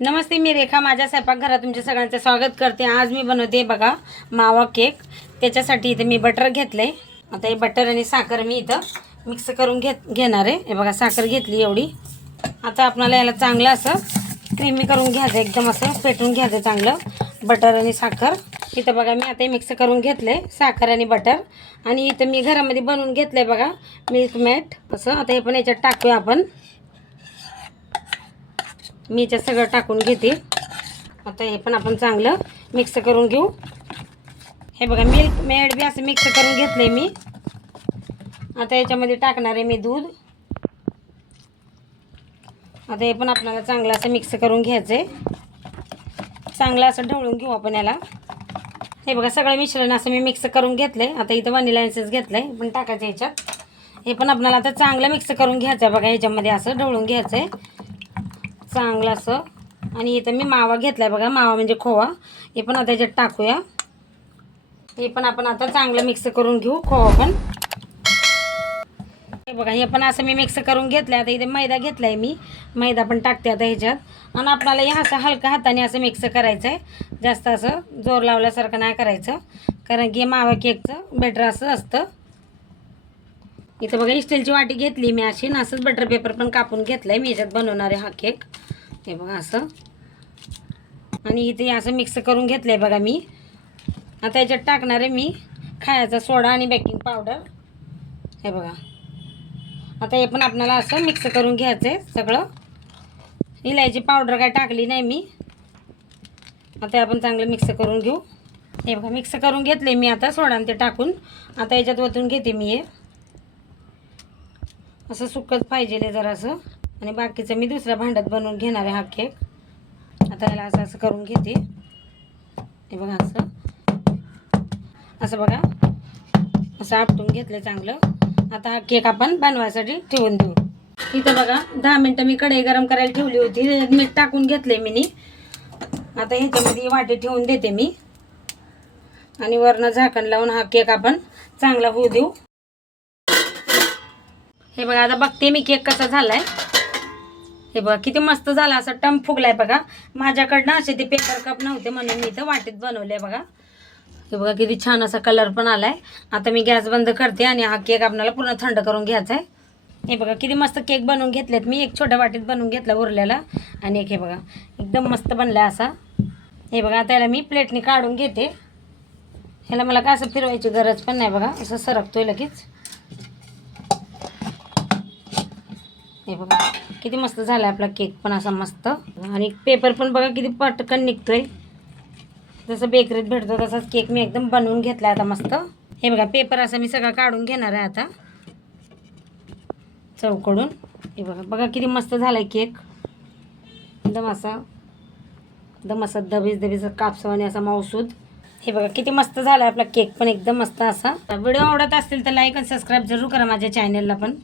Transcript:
नमस्ते मी रेखा. माझ्या स्वयंपाकघरात तुमच्या सगळ्यांचं स्वागत करते. आज मी बनवते बघा मावा केक. त्याच्यासाठी इथे मी बटर घेतलं आहे आता हे बटर आणि साखर मी इथं मिक्स करून घेत घेणार आहे. हे बघा साखर घेतली एवढी. आता आपल्याला याला चांगलं असं क्रीमी करून घ्यायचं एकदम असं पेटून घ्यायचं चांगलं. बटर आणि साखर. इथं बघा मी आता हे मिक्स करून घेतलं आहे साखर आणि बटर. आणि इथं मी घरामध्ये बनवून घेतलं आहे बघा मिल्क मॅट. असं आता हे पण याच्यात टाकूया आपण. मी याच्यात सगळं टाकून घेते. आता हे पण आपण चांगलं मिक्स करून घेऊ. हे बघा मिल्क मेड बी असं मिक्स करून घेतलं आहे मी. आता याच्यामध्ये टाकणार आहे मी दूध. आता हे पण आपल्याला चांगलं असं मिक्स करून घ्यायचं आहे चांगलं असं ढवळून घेऊ आपण याला. हे बघा सगळं मिश्रण असं मी मिक्स करून घेतलं आहे आता इथं वनिला एसेन्स घेतलं आहे पण टाकायचं ह्याच्यात हे पण आपल्याला आता चांगलं मिक्स करून घ्यायचं आहे बघा ह्याच्यामध्ये असं ढवळून घ्यायचं आहे चांगलं असं. आणि इथं मी मावा घेतला आहे बघा मावा म्हणजे खोवा. हे पण आता याच्यात टाकूया. हे पण आपण आता चांगलं मिक्स करून घेऊ खोवा पण. हे बघा हे पण असं मी मिक्स करून घेतलं आहे आता इथे मैदा घेतला आहे मी. मैदा पण टाकते आता ह्याच्यात. आणि आपल्याला हे असं हलका हाताने असं मिक्स करायचं आहे जास्त असं जोर लावल्यासारखं नाही करायचं. कारण की मावा केकचं बेटर असं असतं. इथं बघा स्टीलची वाटी घेतली मी अशी. ना असंच बटर पेपर पण कापून घेतलं आहे मी याच्यात बनवणार आहे हा केक हे बघा असं. आणि इथे असं मिक्स करून घेतलं आहे बघा मी. आता याच्यात टाकणार आहे मी खायचा सोडा आणि बेकिंग पावडर हे बघा. आता हे पण आपल्याला असं मिक्स करून घ्यायचं आहे सगळं. इलायची पावडर काय टाकली नाही मी. आता आपण चांगलं मिक्स करून घेऊ. हे बघा मिक्स करून घेतले मी आता सोडा ते टाकून. आता याच्यात वतून घेते मी हे. असं सुकत पाहिजे जरासं. आणि बाकीचं मी दुसऱ्या भांड्यात बनवून घेणार आहे हा केक आता याला असं असं करून घेते. हे बघा असं. असं बघा. असं आपटून घेतलं चांगलं. आता हा केक आपण बनवायसाठी ठेवून देऊ. इथं बघा दहा मिनटं मी कढई गरम करायला ठेवली होती. मीठ टाकून घेतले मी आता ह्याच्यामध्ये वाटी ठेवून देते मी. आणि वरनं झाकण लावून हा केक आपण चांगला होऊ देऊ. हे बघा आता बघते मी केक कसा झालाय. हे बघा किती मस्त झाला असं टम फुगलाय बघा. माझ्याकडनं असे ते पेपर कप नव्हते म्हणून मी इथं वाटीत बनवले बघा. हे बघा किती छान असा कलर पण आलाय. आता मी गॅस बंद करते आणि हा केक आपल्याला पूर्ण थंड करून घ्यायचा आहे हे बघा किती मस्त केक बनवून घेतलेत. मी एक छोट्या वाटीत बनवून घेतला उरलेला. आणि एक हे बघा एकदम मस्त बनला असा. हे बघा आता याला मी प्लेटने काढून घेते. ह्याला मला का असं फिरवायची गरज पण नाही बघा. असं सरकतोय लगेच. हे बघा किती मस्त झाला आपला केक पण असा मस्त. आणि पेपर पण बघा किती पटकन निघतोय. जसं बेकरीत भेटतो तसाच केक मी एकदम बनवून घेतला आता मस्त. हे बघा पेपर असं मी सगळं काढून घेणार आहे आता. चौकडून. हे बघा बघा किती मस्त झाला आहे केक. एकदम असा एकदम असा दबीज दबीज कापसावाने असा मौसूद हे बघा किती मस्त झाला आपला केक पण एकदम मस्त असा. व्हिडिओ आवडत असतील तर लाईक आणि सबस्क्राईब जरूर करा माझ्या चॅनलला पण.